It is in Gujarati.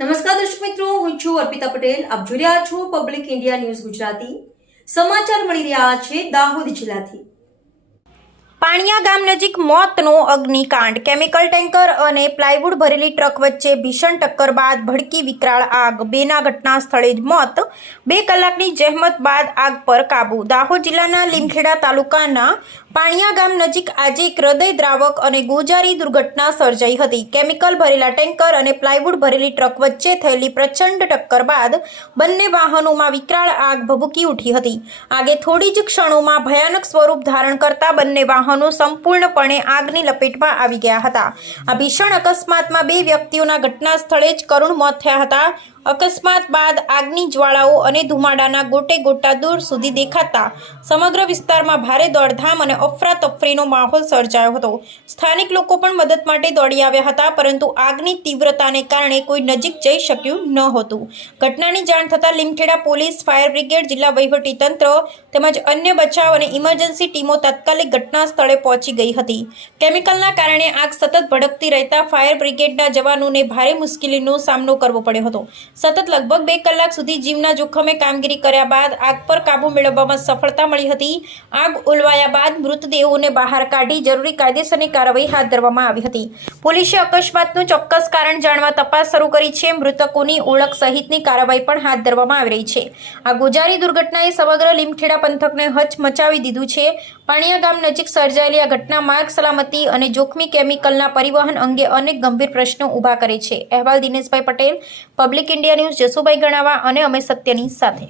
નમસ્કાર દર્શક મિત્રો, હું છું અર્પિતા પટેલ. આપ જોઈ રહ્યા છો પબ્લિક ઇન્ડિયા ન્યૂઝ ગુજરાતી. સમાચાર મળી રહ્યા છે દાહોદ જિલ્લાથી. પાણિયા ગામ નજીક મોતનો અગ્નિકાંડ. કેમિકલ ટેન્કર અને પ્લાયવુડ ભરેલી ટ્રક વચ્ચે ભીષણ ટક્કર બાદ ભડકી વિકરાળ આગ. બેના ઘટના સ્થળે જ મોત. 2 કલાકની જહેમત બાદ આગ પર કાબુ. દાહોદ જિલ્લાના લીમખેડા તાલુકાના પાણિયા ગામ નજીક આજે એક હૃદયદ્રાવક અને ગોજારી દુર્ઘટના સર્જાઈ હતી. કેમિકલ ભરેલા ટેન્કર અને પ્લાયવુડ ભરેલી ટ્રક વચ્ચે થયેલી પ્રચંડ ટક્કર બાદ બંને વાહનોમાં વિકરાળ આગ ભભૂકી ઉઠી હતી. આગે થોડી જ ક્ષણોમાં ભયાનક સ્વરૂપ ધારણ કરતા બંને વાહનો સંપૂર્ણપણે આગની લપેટમાં આવી ગયા હતા. આ ભીષણ અકસ્માતમાં 2 વ્યક્તિઓના ઘટના સ્થળે જ કરુણ મોત થયા હતા. અકસ્માત બાદ આગની જ્વાળાઓ અને ધુમાડાના ગોટે ગોટા દૂર સુધી દેખાતા સમગ્ર વિસ્તારમાં ભારે દોડધામ અને અફરાતફરીનો માહોલ સર્જાયો હતો. સ્થાનિક લોકો પણ મદદ માટે દોડી આવ્યા હતા, પરંતુ આગની તીવ્રતાને કારણે કોઈ નજીક જઈ શક્યું નહોતું. ઘટનાની જાણ થતાં લીમખેડા પોલીસ, ફાયર બ્રિગેડ, જિલ્લા વહીવટીતંત્ર તેમજ અન્ય બચાવ અને ઇમરજન્સી ટીમો તાત્કાલિક ઘટના સ્થળે પહોંચી ગઈ હતી. કેમિકલના કારણે આગ સતત ભડકતી રહેતા ફાયર બ્રિગેડના જવાનોને ભારે મુશ્કેલીનો સામનો કરવો પડ્યો હતો. સતત લગભગ 2 કલાક સુધી જીવના જોખમે કામગીરી કર્યા બાદ આગ પર કાબૂ મેળવવામાં સફળતા મળી હતી. આગ ઓલવાયા બાદ મૃતદેહોને બહાર કાઢી જરૂરી કાયદેસરની કાર્યવાહી હાથ ધરવામાં આવી હતી. પોલીસે અકસ્માતનું ચોક્કસ કારણ જાણવા તપાસ શરૂ કરી છે. મૃતકોની ઓળખ સહિતની કાર્યવાહી પણ હાથ ધરવામાં આવી રહી છે. આ ગોજારી દુર્ઘટનાએ સમગ્ર લીમખેડા પંથકને હચમચાવી દીધું છે. પાણિયા ગામ નજીક સર્જાયેલી આ ઘટના માર્ગ સલામતી અને જોખમી કેમિકલના પરિવહન અંગે અનેક ગંભીર પ્રશ્નો ઊભા કરે છે. અહેવાલ Dineshbhai Patel, public India News, Jasubhai Ganava અને અમે સત્યની સાથે.